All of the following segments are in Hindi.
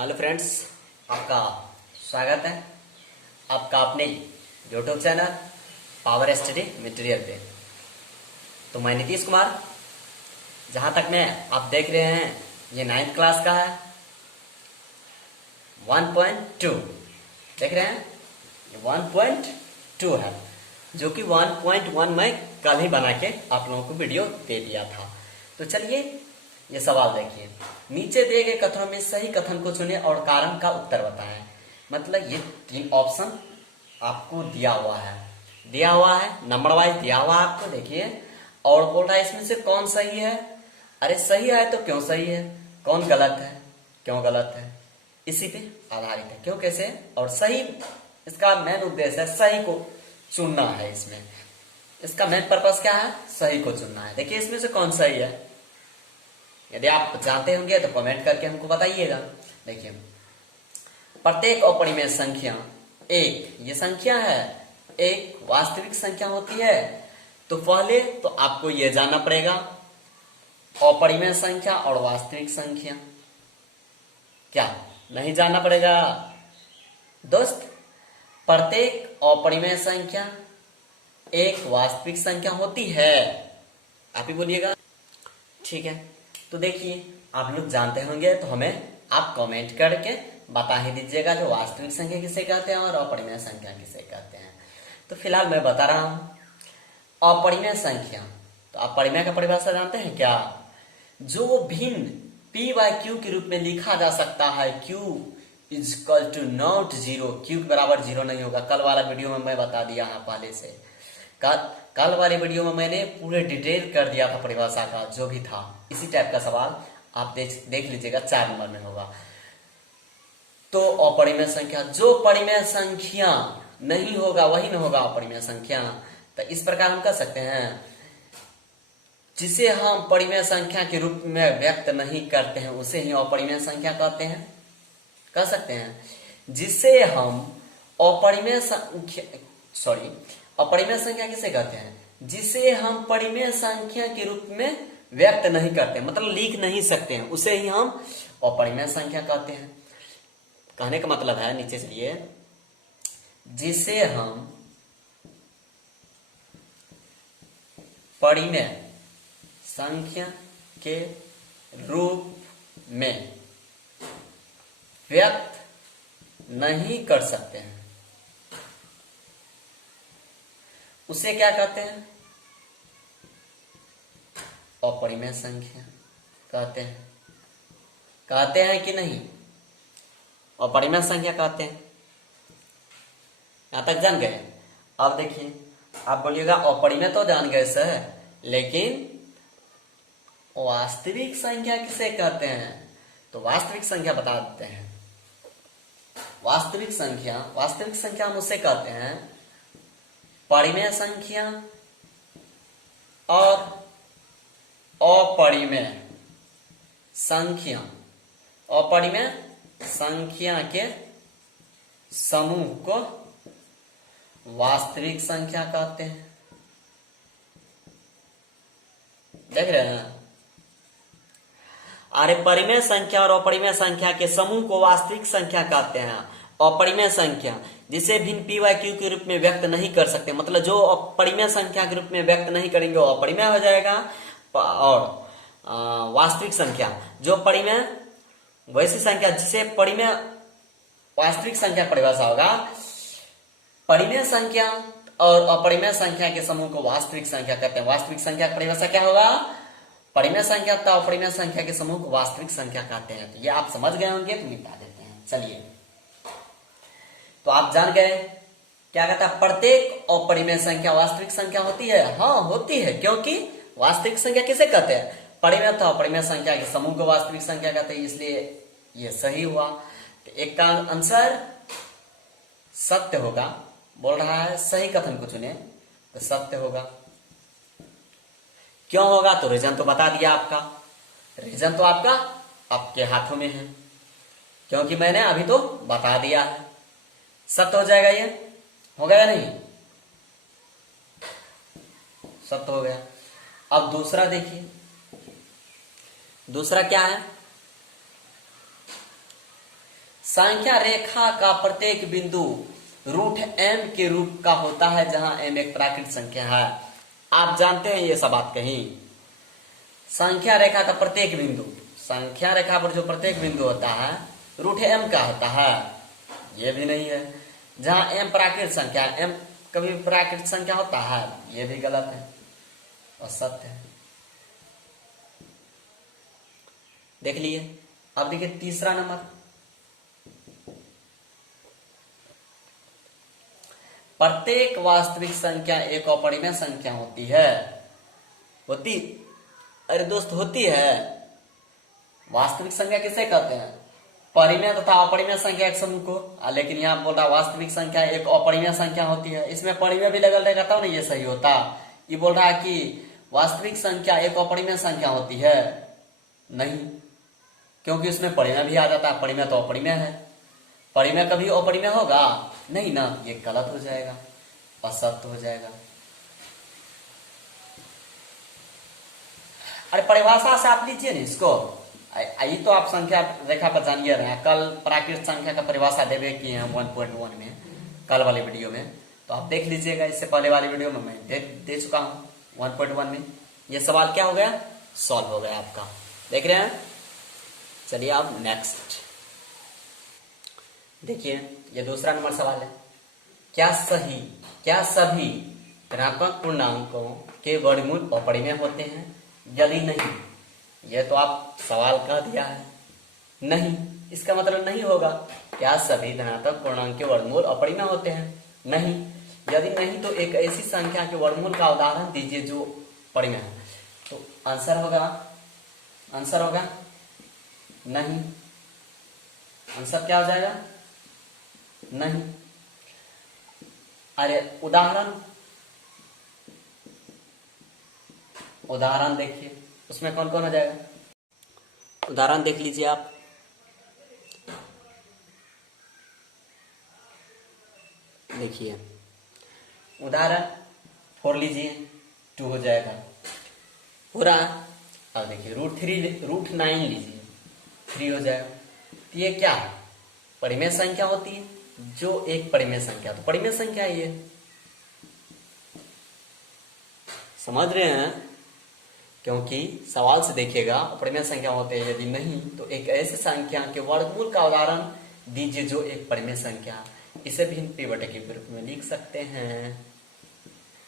हेलो फ्रेंड्स, आपका स्वागत है आपका अपने YouTube channel power study material पे। तो मैं नीतीश कुमार, जहाँ तक मैं आप देख रहे हैं ये 9th क्लास का है 1.2 देख रहे हैं, ये 1.2 है, जो कि 1.1 मैं कल ही बना के आप लोगों को वीडियो दे दिया था। तो चलिए ये सवाल देखिए, नीचे दिए गए कथनों में सही कथन को चुने और कारण का उत्तर बताएं। मतलब ये 3 ऑप्शन आपको दिया हुआ है नंबर वाइज दिया हुआ है आपको। देखिए और बोल रहा है इसमें से कौन सही है। अरे सही है तो क्यों सही है, कौन गलत है क्यों गलत है, इसी पे आधारित है। क्यों कैसे और सही, इसका मेन उद्देश्य है सही को चुनना है। इसमें इसका मेन पर्पस क्या है, सही को चुनना है। देखिए इसमें से कौन सही है, यदि आप जानते होंगे तो कमेंट करके हमको बताइएगा। देखिए प्रत्येक अपरिमेय संख्या एक, ये संख्या है एक वास्तविक संख्या होती है। तो पहले तो आपको ये जानना पड़ेगा अपरिमेय संख्या और वास्तविक संख्या क्या, नहीं जानना पड़ेगा दोस्त। प्रत्येक अपरिमेय संख्या एक वास्तविक संख्या होती है, आप ही बोलिएगा, ठीक है। तो देखिए आप लोग जानते होंगे तो हमें आप कमेंट करके बता ही दीजिएगा जो वास्तविक संख्या किसे कहते हैं और अपरिमेय संख्या किसे कहते हैं। तो फिलहाल मैं बता रहा हूं अपरिमेय संख्या। तो आप परिमेय का परिभाषा जानते हैं क्या, जो भिन्न p बाय क्यू के रूप में लिखा जा सकता है। q is equal to not zero, q के बराबर जीरो नहीं होगा। कल वाला वीडियो में मैं बता दिया है पहले से, कल वाले वीडियो में मैंने पूरे डिटेल कर दिया था परिभाषा का जो भी था। इसी टाइप का सवाल आप देख लीजिएगा, 4 नंबर में होगा। तो अपरिमेय संख्या, जो परिमेय संख्या नहीं होगा वही न होगा अपरिमेय संख्या। तो इस प्रकार हम कह सकते हैं जिसे हम परिमेय संख्या के रूप में व्यक्त नहीं करते हैं उसे ही अपरिमेय संख्या कहते हैं, कह सकते हैं। जिसे हम अपरिमेय संख्या किसे कहते हैं, जिसे हम परिमेय संख्या के रूप में व्यक्त नहीं करते, मतलब लिख नहीं सकते हैं, उसे ही हम अपरिमेय संख्या कहते हैं। कहने का मतलब है, नीचे चलिए, जिसे हम परिमेय संख्या के रूप में व्यक्त नहीं कर सकते हैं उसे क्या कहते हैं, अपरिमेय संख्या कहते हैं। कहते हैं कि नहीं, अपरिमेय संख्या कहते हैं। यहां तक जान गए। अब देखिए आप बोलिएगा अपरिमेय तो जान गए सर, लेकिन वास्तविक संख्या किसे कहते हैं। तो वास्तविक संख्या बता देते हैं। वास्तविक संख्या हम उसे कहते हैं परिमेय संख्या और अपरिमेय संख्या के समूह को वास्तविक संख्या कहते हैं। देख रहे हैं, अरे परिमेय संख्या और अपरिमेय संख्या के समूह को वास्तविक संख्या कहते हैं। अपरिमेय संख्या जिसे भिन्न p बाय क्यू के रूप में व्यक्त नहीं कर सकते, मतलब जो अपरिमेय संख्या के रूप में व्यक्त नहीं करेंगे वो अपरिमेय हो जाएगा। और वास्तविक संख्या जो परिमेय, वैसी संख्या जिसे परिमेय वास्तविक संख्या परिभाषा होगा, परिमेय संख्या और अपरिमेय संख्या के समूह को वास्तविक संख्या कहते हैं। वास्तविक संख्या की परिभाषा क्या होगा, परिमेय संख्या तथा अपरिमेय संख्या के समूह को वास्तविक संख्या कहते हैं। तो ये आप समझ गए होंगे, तो निपटा देते हैं। चलिए तो आप जान गए क्या कहता है, प्रत्येक अपरिमेय संख्या वास्तविक संख्या होती है। हाँ होती है, क्योंकि वास्तविक संख्या किसे कहते हैं, परिमेय तथा अपरिमेय संख्या के समूह को वास्तविक संख्या कहते हैं, इसलिए ये सही हुआ। तो एक का आंसर सत्य होगा। बोल रहा है सही कथन को चुने तो सत्य होगा। क्यों होगा, तो रीजन तो बता दिया आपका। रीजन तो आपका आपके हाथों में है, क्योंकि मैंने अभी तो बता दिया है। सत्य हो जाएगा, ये हो गया नहीं, सत्य हो गया। अब दूसरा देखिए, दूसरा क्या है, संख्या रेखा का प्रत्येक बिंदु रूट m के रूप का होता है, जहां m एक प्राकृत संख्या है। आप जानते हैं ये सब बात कहीं? संख्या रेखा का प्रत्येक बिंदु, संख्या रेखा पर जो प्रत्येक बिंदु होता है रूट m का होता है, ये भी नहीं है। जहां m प्राकृत संख्या है, m कभी प्राकृत संख्या होता है, ये भी गलत है, असत्य है। देख लिए। अब देखिए तीसरा नंबर, प्रत्येक वास्तविक संख्या एक अपरिमेय संख्या होती है। होती, अरे दोस्त होती है। वास्तविक संख्या किसे कहते हैं? परिमेय तथा अपरिमेय संख्या एक समूह को। लेकिन यहाँ बोल रहा वास्तविक संख्या एक अपरिमेय संख्या होती है, इसमें परिमेय भी लगल रहेगा तब नहीं ये सही होता। ये बोल रहा है कि वास्तविक संख्या एक अपरिमेय संख्या होती है, नहीं, क्योंकि उसमें परिमेय भी आ जाता है। परिमेय तो अपरिमेय है, परिमेय कभी अपरिमेय होगा नहीं ना, ये गलत हो जाएगा, असत्य हो जाएगा। अरे परिभाषा से आप लीजिए ना इसको। आई तो आप संख्या रेखा पर जानिए रहे हैं, कल प्राकृत संख्या का परिभाषा देवे किए हैं 1.1 में, कल वाली वीडियो में, तो आप देख लीजिएगा। इससे पहले वाली वीडियो में मैं दे चुका हूं 1.1 में। ये सवाल क्या हो गया? सॉल्व हो गया आपका, देख रहे हैं। चलिए अब नेक्स्ट देखिए, ये दूसरा नंबर सवाल है। क्या सभी ऋणात्मक पूर्णांकों के वर्गमूल अपरिमेय होते हैं? यदि नहीं, ये तो आप सवाल कह दिया है, नहीं, इसका मतलब नहीं होगा। क्या सभी धनात्मक पूर्णांक के वर्गमूल अपरिमेय होते हैं? नहीं। यदि नहीं तो एक ऐसी संख्या के वर्गमूल का उदाहरण दीजिए जो परिमेय है। तो आंसर होगा नहीं। आंसर क्या हो जाएगा? नहीं। अरे उदाहरण देखिए, उसमें कौन कौन हो जाएगा? उदाहरण देख लीजिए आप। देखिए उदाहरण 4 लीजिए, 2 हो जाएगा, हो रहा। अब देखिए √9 लीजिए, 3 हो जाएगा। तो ये क्या है? परिमेय संख्या होती है, जो एक परिमेय संख्या, तो परिमेय संख्या ये समझ रहे हैं। क्योंकि सवाल से देखिएगा अपरिमेय संख्या होते हैं, यदि नहीं तो एक ऐसे संख्या के वर्गमूल का उदाहरण दीजिए जो एक परिमेय संख्या। इसे भी हम p/q के रूप में लिख सकते हैं।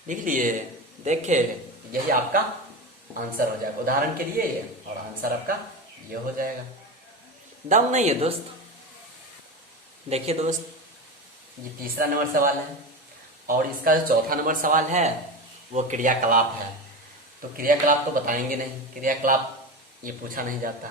लिख लिए, देखिए यही आपका आंसर हो जाएगा। उदाहरण के लिए ये, और आंसर आपका ये हो जाएगा। डाउन नहीं है दोस्त। देखिए दोस्त, ये तीसरा नंबर सवाल है, और इसका जो चौथा नंबर सवाल है वो क्रियाकलाप है। तो क्रियाकलाप तो बताएंगे नहीं, क्रियाकलाप ये पूछा नहीं जाता।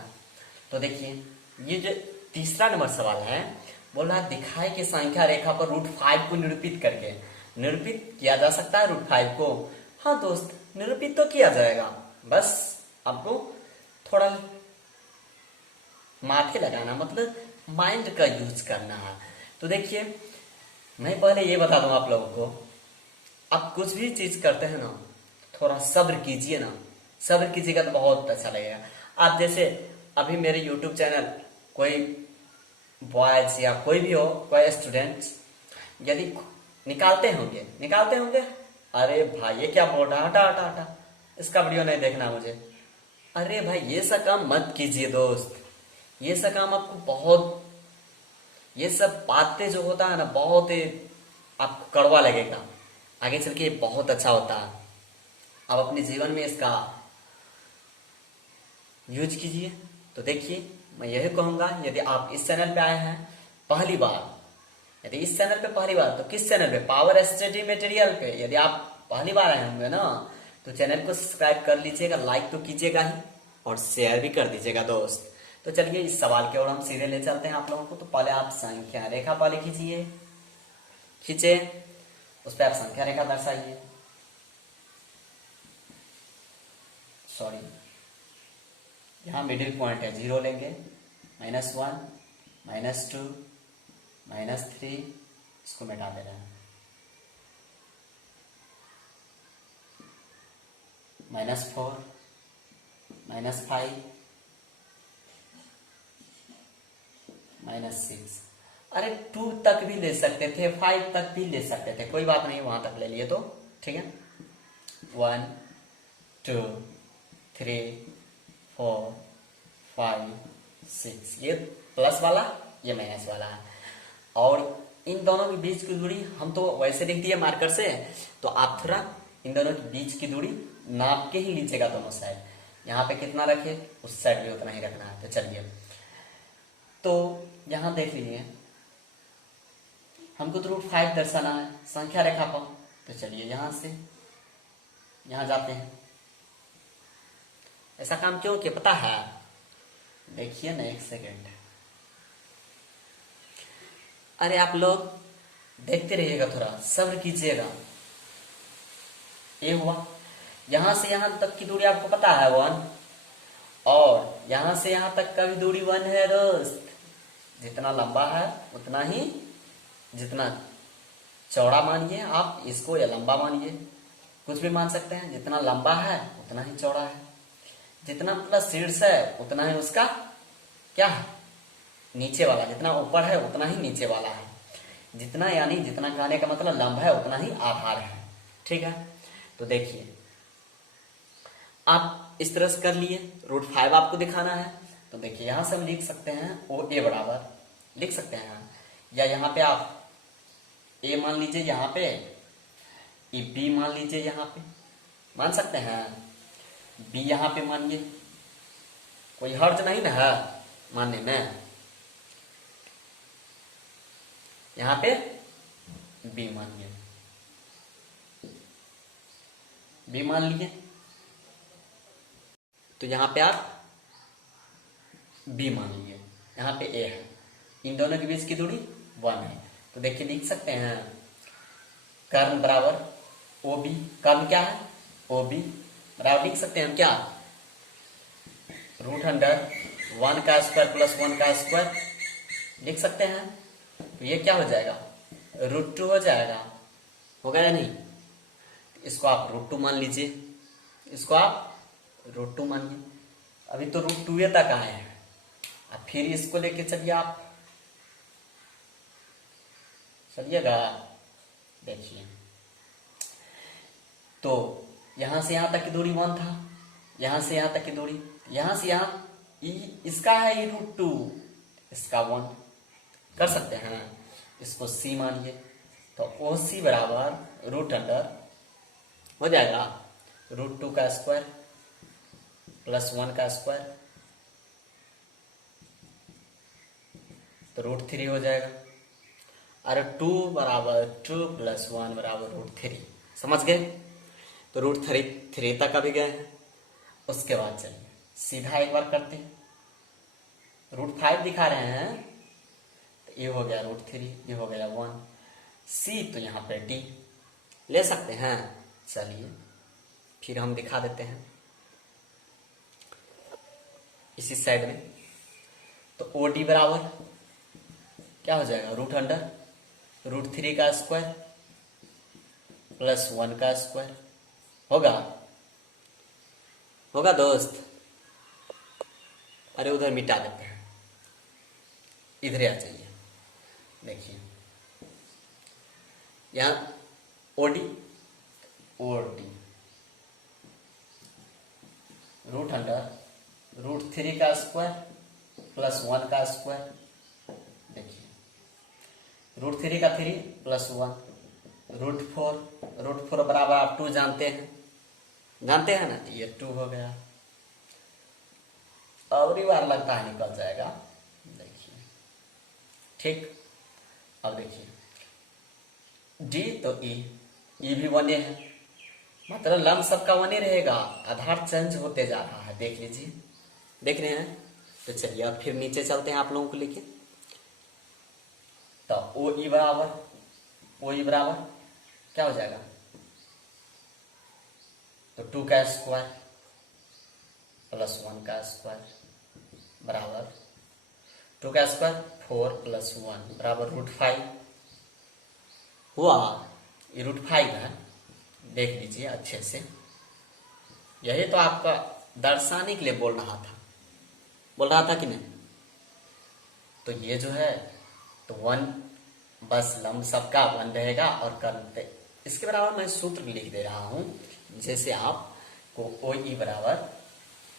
तो देखिए ये जो तीसरा नंबर सवाल है, बोल रहा है दिखाए कि संख्या रेखा पर √5 को निरूपित करके, निरूपित किया जा सकता है √5 को। हाँ दोस्त, निरूपित तो किया जाएगा, बस आपको थोड़ा माथे लगाना, मतलब माइंड का यूज करना है। तो देखिए मैं पहले ये बता दूं आप लोगों को, आप कुछ भी चीज करते हैं ना, थोड़ा सब्र कीजिए ना, सब्र कीजिएगा तो बहुत अच्छा लगेगा। आप जैसे अभी मेरे YouTube चैनल कोई बॉयज या कोई भी हो, कोई स्टूडेंट्स यदि निकालते होंगे, अरे भाई ये क्या बोल रहा, हटा, इसका वीडियो नहीं देखना मुझे। अरे भाई ये सब काम मत कीजिए दोस्त, ये सब काम आपको बहुत, ये सब बातें जो होता है ना, बहुत आपको कड़वा लगेगा, आगे चल के बहुत अच्छा होता है। आप अपने जीवन में इसका यूज कीजिए। तो देखिए मैं यही कहूंगा, यदि आप इस चैनल पे आए हैं पहली बार, यदि इस चैनल पे पहली बार, तो किस चैनल पे? पावर स्टडी मटेरियल पे। यदि आप पहली बार आए होंगे ना, तो चैनल को सब्सक्राइब कर लीजिएगा, लाइक तो कीजिएगा ही, और शेयर भी कर दीजिएगा दोस्त। तो चलिए इस सवाल की ओर हम सीधे ले चलते हैं आप लोगों को। तो पहले आप संख्या रेखा पहले खींचे, उस पर आप संख्या रेखा दर्शाइए। सॉरी, यहाँ मिडिल पॉइंट है, 0 लेंगे, -1, -2, -3, इसको मिटा दे रहे हैं, -4, -5, -6। अरे 2 तक भी ले सकते थे, 5 तक भी ले सकते थे, कोई बात नहीं, वहां तक ले लिए तो ठीक है। 1 2 3 4 5 6, ये प्लस वाला, ये माइनस वाला है। और इन दोनों के बीच की दूरी हम तो वैसे लिख दिए मार्कर से, तो आप थोड़ा इन दोनों के बीच की दूरी नाप के ही लीजिएगा दोनों साइड। यहाँ पे कितना रखे, उस साइड भी उतना ही रखना है। तो चलिए, तो यहां देख लीजिए, हमको तो √5 दर्शाना है संख्या रेखा पर। तो चलिए यहां से यहां जाते हैं। ऐसा काम क्यों किया पता है? देखिए ना, एक सेकेंड, अरे आप लोग देखते रहिएगा, थोड़ा सब्र कीजिएगा। ये हुआ, यहां से यहां तक की दूरी आपको पता है 1, और यहां से यहां तक का भी दूरी 1 है दोस्त। जितना लंबा है उतना ही, जितना चौड़ा मानिए आप इसको, या लंबा मानिए, कुछ भी मान सकते हैं। जितना लंबा है उतना ही चौड़ा है, जितना मतलब शीर्ष है उतना ही उसका क्या है, नीचे वाला, जितना ऊपर है उतना ही नीचे वाला है। जितना, यानी जितना कहने का मतलब लंबा है उतना ही आधार है, ठीक है। तो देखिए, आप इस तरह से कर लिए, √5 आपको दिखाना है। तो देखिए यहां से हम लिख सकते हैं OA बराबर, लिख सकते हैं, या यहाँ पे आप A मान लीजिए, यहाँ पे B मान लीजिए, यहाँ पे मान सकते हैं, B यहाँ पे मानिए, कोई हर्ज नहीं ना है मानने में। यहाँ पे B मानिए, B मान लिए, तो यहाँ पे आप B मान लिए, यहाँ पे A है। इन दोनों के बीच की दूरी 1 है। तो देखिए लिख सकते हैं, कर्ण बराबर OB, कर्ण क्या है OB बराबर लिख सकते हैं हम क्या, √1 का स्क्वायर प्लस 1 का स्क्वायर लिख सकते हैं। तो ये क्या हो जाएगा, √2 हो जाएगा, होगा या नहीं? इसको आप √2 मान लीजिए, इसको आप √2 मानिए। अभी तो √2 तक आए हैं, अब फिर इसको लेके चलिए, आप चलिएगा। देखिए, तो यहां से यहां तक की दूरी 1 था, यहां से यहां तक की दूरी, यहां से यहां इसका है ये √2, इसका 1 कर सकते हैं। इसको C मानिए, तो OC बराबर √अंडर हो जाएगा √2 का स्क्वायर प्लस 1 का स्क्वायर, तो √3 हो जाएगा। अरे 2 बराबर 2 प्लस 1 बराबर √3, समझ गए? तो √3 तक अभी गए हैं। उसके बाद चलिए सीधा एक बार करते हैं, √5 दिखा रहे हैं, तो ये हो गया √3, ये हो गया 1, C तो यहाँ पे D ले सकते हैं। चलिए फिर हम दिखा देते हैं इसी साइड में। तो OD बराबर क्या हो जाएगा, √3 का स्क्वायर प्लस 1 का स्क्वायर होगा, होगा दोस्त? अरे उधर मिटा देते हैं, इधर आ जाइए। देखिए यहाँ OD √3 का स्क्वायर प्लस 1 का स्क्वायर। देखिए √3 का 3 प्लस 1 √4 बराबर आप 2 जानते हैं ना, तो ये 2 हो गया। और ही बार लगता है निकल जाएगा। देखिए ठीक, अब देखिए D तो E भी 1 है, मतलब लंब सबका 1 रहेगा, आधार चेंज होते जा रहा है। देख लीजिए, देख रहे हैं? तो चलिए अब फिर नीचे चलते हैं आप लोगों को लेके। तो OE बराबर क्या हो जाएगा, तो 2 का स्क्वायर प्लस 1 का स्क्वायर बराबर 2 का स्क्वायर 4 प्लस 1 बराबर √5 हुआ। ये √5 है, देख लीजिए अच्छे से। यही तो आपका दर्शाने के लिए बोल रहा था कि नहीं? तो ये जो है तो 1, बस लंब सबका 1 रहेगा और कर्ण पे इसके बराबर मैं सूत्र लिख दे रहा हूं, जैसे आपको ओ ई बराबर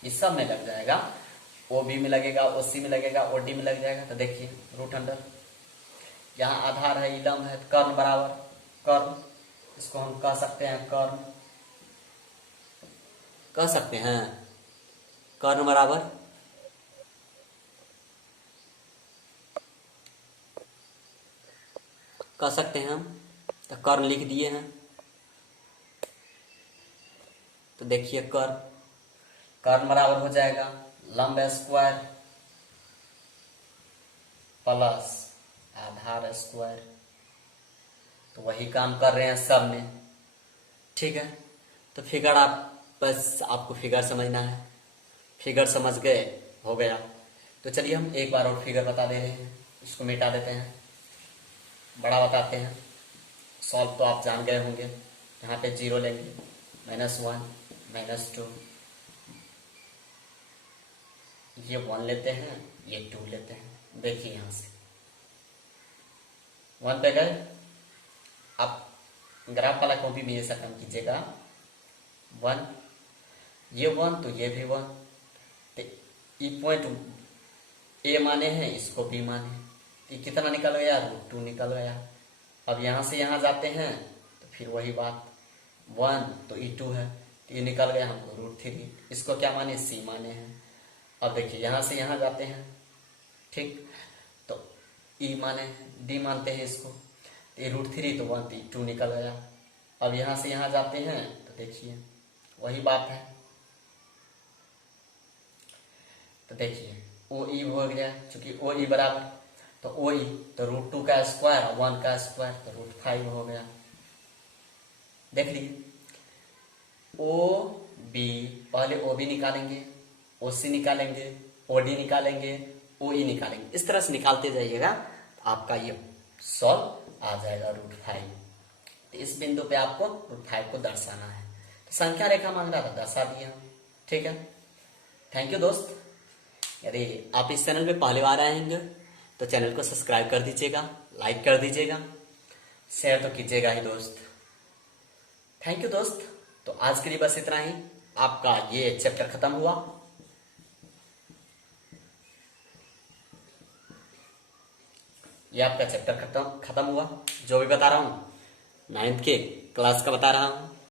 इस सब में लग जाएगा, ओ बी में लगेगा, ओ सी में लगेगा, ओ डी में लग जाएगा। तो देखिए रूट अंडर यहाँ आधार है, ई लंब है, तो कर्ण बराबर कर्ण, इसको हम कह सकते हैं कर्ण, कह सकते हैं कर्ण बराबर कह सकते हैं हम, तो कर्ण लिख दिए हैं। तो देखिए कर्ण, कर्ण बराबर हो जाएगा लंब स्क्वायर प्लस आधार स्क्वायर। तो वही काम कर रहे हैं सब में, ठीक है। तो फिगर आप बस आपको फिगर समझना है, फिगर समझ गए हो गया। तो चलिए हम एक बार और फिगर बता दे रहे हैं, इसको मिटा देते हैं, बड़ा बताते हैं। सॉल्व तो आप जान गए होंगे, यहाँ पे 0 लेंगे, -1 -2, ये 1 लेते हैं, ये 2 लेते हैं। देखिए यहाँ से 1 पे गए, आप ग्राफ वाला कॉपी भी ऐसा काम कीजिएगा, 1 ये 1 तो ये भी 1, तो ई पॉइंट ए माने हैं, इसको बी माने, ये कितना निकल गया, √2 निकल गया। अब यहाँ से यहाँ जाते हैं तो फिर वही बात, 1 तो E2 है, तो ये निकल गया हमको √3, इसको क्या माने, सी माने हैं। अब देखिए यहाँ से यहाँ जाते हैं, ठीक, तो ई माने हैं, डी मानते हैं इसको, तो ये √3 तो 1 तो 2 निकल गया। अब यहाँ से यहाँ जाते हैं तो देखिए वही बात है, तो देखिए ओ ई हो गया, चूंकि ओ ई बराबर, तो ओ ई तो √2 का स्क्वायर और 1 का स्क्वायर तो √5 हो गया। देख लीजिए ओ बी, पहले ओ बी निकालेंगे, ओ सी निकालेंगे, ओ डी निकालेंगे, ओ ई निकालेंगे, इस तरह से निकालते जाइएगा, तो आपका ये सॉल्व आ जाएगा √5। तो इस बिंदु पे आपको √5 को दर्शाना है। तो संख्या रेखा मांग रहा था, दर्शा दिया, ठीक है। थैंक यू दोस्त। यदि आप इस चैनल में पहली बार आएंगे तो चैनल को सब्सक्राइब कर दीजिएगा, लाइक कर दीजिएगा, शेयर तो कीजिएगा ही दोस्त। थैंक यू दोस्त। तो आज के लिए बस इतना ही, आपका ये चैप्टर खत्म हुआ। ये आपका चैप्टर खत्म हुआ, जो भी बता रहा हूँ 9th के क्लास का बता रहा हूँ।